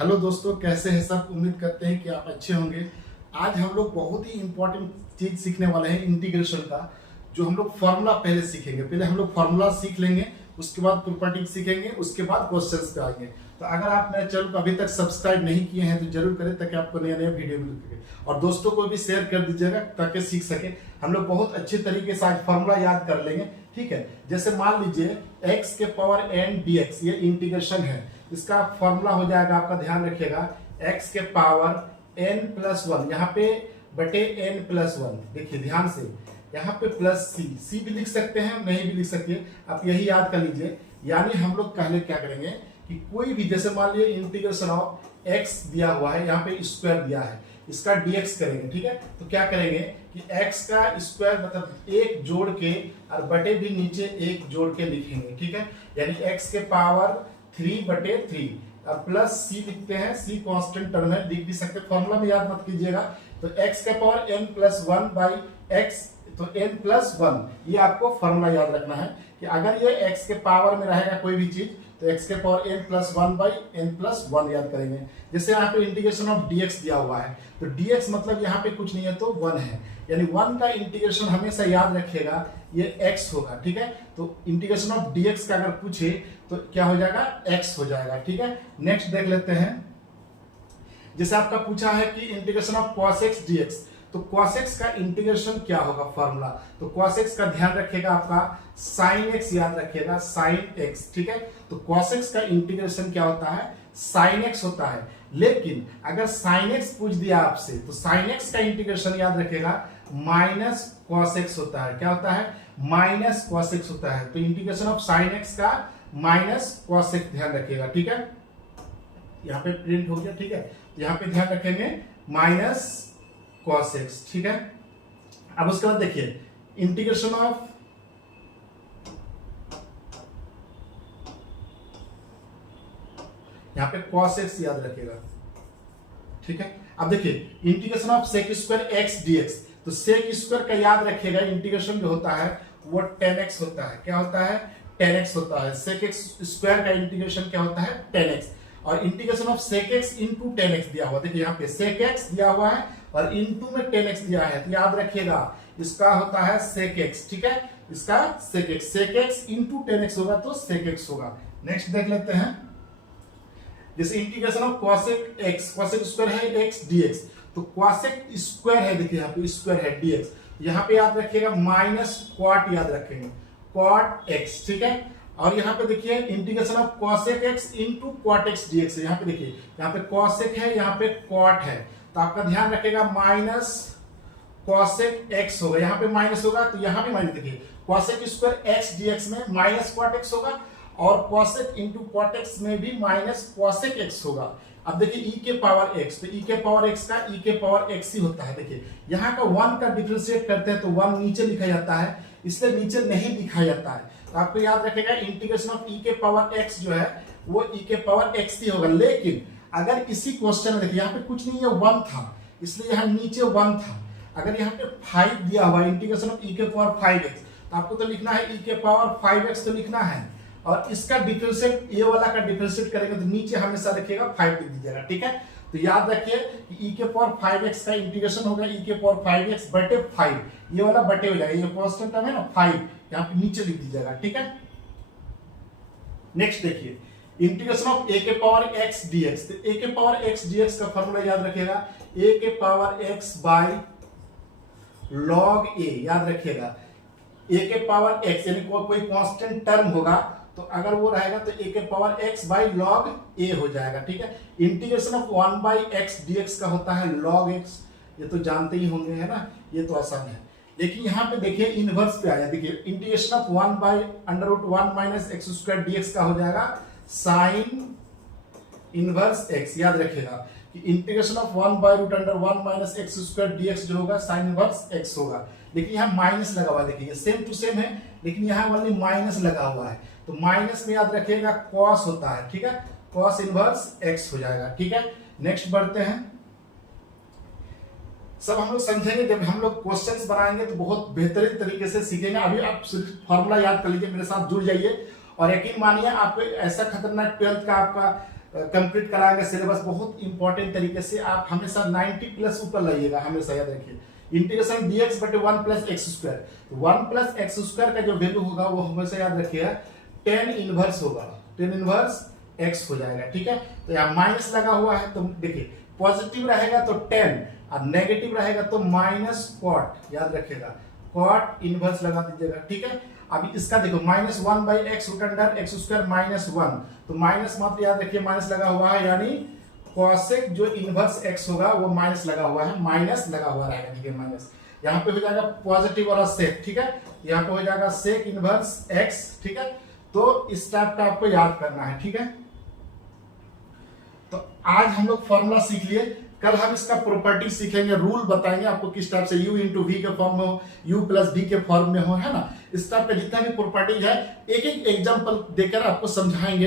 Hello दोस्तों, कैसे हैं सब। उम्मीद करते हैं कि आप अच्छे होंगे। आज हम लोग बहुत ही इंपॉर्टेंट चीज सीखने वाले हैं इंटीग्रेशन का। जो हम लोग फॉर्मूला पहले सीखेंगे, पहले हम लोग फॉर्मूला सीख लेंगे, उसके बाद प्रॉपर्टी सीखेंगे, उसके बाद क्वेश्चंस पे आएंगे। तो अगर आप मेरे चैनल को अभी तक सब्सक्राइब नहीं किए हैं तो जरूर करें, ताकि आपको नया नया वीडियो मिल सके। और दोस्तों को भी शेयर कर दीजिएगा ताकि सीख सके। हम लोग बहुत अच्छे तरीके से आज फॉर्मूला याद कर लेंगे, ठीक है। जैसे मान लीजिए x के पावर n dx, ये इंटीग्रेशन है। इसका फॉर्मूला हो जाएगा, आपका ध्यान रखिएगा, x के पावर n प्लस 1 यहाँ पे बटे n प्लस 1। देखिए ध्यान से, यहाँ पे प्लस c भी लिख सकते हैं, नहीं भी लिख सकते, आप यही याद कर लीजिए। यानी हम लोग पहले क्या करेंगे कि कोई भी, जैसे मान लीजिए इंटीग्रेशन ऑफ x दिया हुआ है, यहाँ पे स्क्वायर दिया है, इसका dx करेंगे, ठीक है। तो क्या करेंगे कि x का स्क्वायर मतलब एक जोड़ के और बटे भी नीचे एक जोड़ के लिखेंगे, ठीक है। यानी x के पावर 3 बटे 3 और प्लस c लिखते हैं, c कांस्टेंट टर्म है, लिख भी सकते, फॉर्मूला में याद मत कीजिएगा। तो x के power n plus 1 by x, तो n प्लस 1, ये आपको फॉर्मूला याद रखना है कि अगर ये x के पावर में रहेगा कोई भी चीज तो x के power n plus 1 by n plus 1 याद करेंगे। जैसे यहाँ पे इंटीग्रेशन ऑफ dx दिया हुआ है, तो dx मतलब यहाँ पे कुछ नहीं है तो 1 है, यानी 1 का इंटीग्रेशन हमेशा याद रखिएगा ये x होगा, ठीक है। तो इंटीग्रेशन ऑफ dx का अगर पूछे तो क्या हो जाएगा, x हो जाएगा, ठीक है। नेक्स्ट देख लेते हैं। जैसे आपका पूछा है कि integration of cos x dx, तो cos x का इंटीग्रेशन क्या होगा फॉर्मूला, तो cos x का ध्यान रखिएगा, आपका sin x याद रखिएगा, sin x, ठीक है। तो cos x का इंटीग्रेशन क्या होता है, sin x होता है। लेकिन अगर sin x पूछ दिया आपसे तो sin x का इंटीग्रेशन याद रखिएगा माइनस cos x होता है। क्या होता है, माइनस cos x होता है। तो इंटीग्रेशन ऑफ sin x का माइनस cos x ध्यान रखिएगा, ठीक है। यहाँ पे प्रिंट हो गया, ठीक है। तो यहाँ पे ध्यान रखेंगे माइनस cos x, ठीक है। अब उसके बाद देखिए इंटीग्रेशन ऑफ, यहाँ पे cos x याद रखिएगा, ठीक है। अब देखिए integration of sec square x dx, तो sec स्क्वायर का याद रखिएगा इंटीग्रेशन जो होता है वो tan x होता है। क्या होता है, tan x होता है। sec x स्क्वायर का इंटीग्रेशन क्या होता है, tan x। और integration of sec x into tan x दिया हुआ, देखिए यहाँ पे sec x दिया हुआ है और इंटू में tan x दिया है, तो याद रखिएगा इसका होता है sec x, ठीक है। इसका sec x into tan x होगा तो sec x होगा। नेक्स्ट देख लेते हैं। जैसे integration of cosec x, cosec square है x dx, तो cosec स्क्वायर है, देखिए यहाँ पे स्क्वायर है dx, यहाँ पे याद रखिएगा माइनस cot याद रखेंगे, cot x, ठीक है। और यहाँ पे देखिए integration of cosec x into cot x dx है। यहाँ पे देखिए, यहाँ पे cosec है, यहाँ पे cot है, तो आपका ध्यान रखेगा माइनस cosec x होगा, यहाँ पे माइनस होगा तो यहाँ पे माइनस, देखिए cosec स्क्वायर x dx में माइनस cot x होगा और cosec इंटू cot x में भी माइनस cosec x होगा। अब देखिए e के पावर x, तो e के पावर x का e के पावर x ही होता है। देखिए यहाँ का 1 का डिफरेंशिएट करते हैं तो 1 नीचे लिखा जाता है, इसलिए नीचे नहीं लिखा जाता है। तो आपको याद रखेगा इंटीग्रेशन ऑफ e के पावर x जो है वो e के पावर x ही होगा। लेकिन अगर इसी क्वेश्चन में देखिए यहाँ पे कुछ नहीं है, 1 था, इसलिए यहाँ नीचे 1 था। अगर यहाँ पे 5 दिया हुआ इंटीग्रेशन ऑफ e के पावर 5x, तो आपको तो लिखना है e के पावर 5x तो लिखना है, और इसका डिफरेंशिएट, ये वाला का डिफरेंशिएट करेंगे तो नीचे हमेशा रखिएगा 5 लिख दीजिएगा, ठीक है। तो याद रखिए कि e के पावर 5x का इंटीग्रेशन होगा e के पावर 5x बटे 5, ये वाला बटे हो जाएगा, ये कांस्टेंट टर्म है ना 5, यहाँ पे नीचे लिख दीजिएगा, ठीक है। नेक्स्ट देखिए इंटीग्रेशन ऑफ a के पावर x dx, तो a के पावर x dx का फॉर्मूला याद रखिएगा, a के power x by log a, याद रखिएगा a के पावर x, यानी कोई कांस्टेंट टर्म होगा तो अगर वो रहेगा तो a के power x by log a हो जाएगा, ठीक है। Integration of 1 by x dx का होता है log x, ये तो जानते ही होंगे, है ना, ये तो आसान है। लेकिन यहाँ पे देखिए इनवर्स पे आया, देखिए integration of 1 by under root 1 minus x square dx का हो जाएगा साइन इनवर्स x। याद रखिएगा कि integration of 1 by root under 1 minus x square dx जो होगा साइन इनवर्स x होगा। लेकिन यहाँ माइनस लगा हुआ है, देखिए सेम टू सेम है, लेकिन यहाँ वाली माइनस लगा हुआ है, तो माइनस में याद रखिएगा cos होता है, ठीक है, cos इनवर्स x हो जाएगा, ठीक है। नेक्स्ट बढ़ते हैं। सब हम लोग समझेंगे, जब हम लोग क्वेश्चंस बनाएंगे तो बहुत बेहतरीन तरीके से सीखेंगे। अभी आप सिर्फ फॉर्मूला याद कर लीजिए, मेरे साथ जुड़ जाइए और यकीन मानिए आपको ऐसा खतरनाक 12th का आपका कंप्लीट कराएंगे सिलेबस बहुत इंपॉर्टेंट तरीके से। आप हमेशा 90 प्लस ऊपर लाइएगा, हमेशा याद रखिए। इंटीग्रेशन dx बटे 1 plus x square, 1 plus x square का जो वैल्यू होगा वो हमेशा याद रखिएगा tan इनवर्स होगा, tan इनवर्स x हो जाएगा, ठीक है। तो यहाँ माइनस लगा हुआ है, तो देखिए पॉजिटिव रहेगा तो tan और नेगेटिव रहेगा तो माइनस कॉट, याद रखिएगा कॉट इनवर्स लगा दीजिएगा, ठीक है। अभी इसका देखो -1 by x root under x square -1, तो माइनस मात्र याद रखिए माइनस लगा हुआ है, यानी कॉसेक जो इनवर्स x होगा वो माइनस लगा हुआ है, माइनस लगा हुआ रहेगा, ठीक है माइनस। यहाँ पे हो जाएगा पॉजिटिव वाला सेक, ठीक है, यहाँ पे हो जाएगा सेक इनवर्स x, ठीक है। तो इस टाइप का आपको याद करना है, ठीक है। तो आज हम लोग फॉर्मूला सीख लिए, कल हम इसका प्रॉपर्टी सीखेंगे, रूल बताएंगे आपको किस टाइप से u इंटू वी के फॉर्म में हो, u प्लस v के फॉर्म में हो, है ना। इस टाइप का जितना भी प्रॉपर्टीज है एक एक एग्जांपल देकर आपको समझाएंगे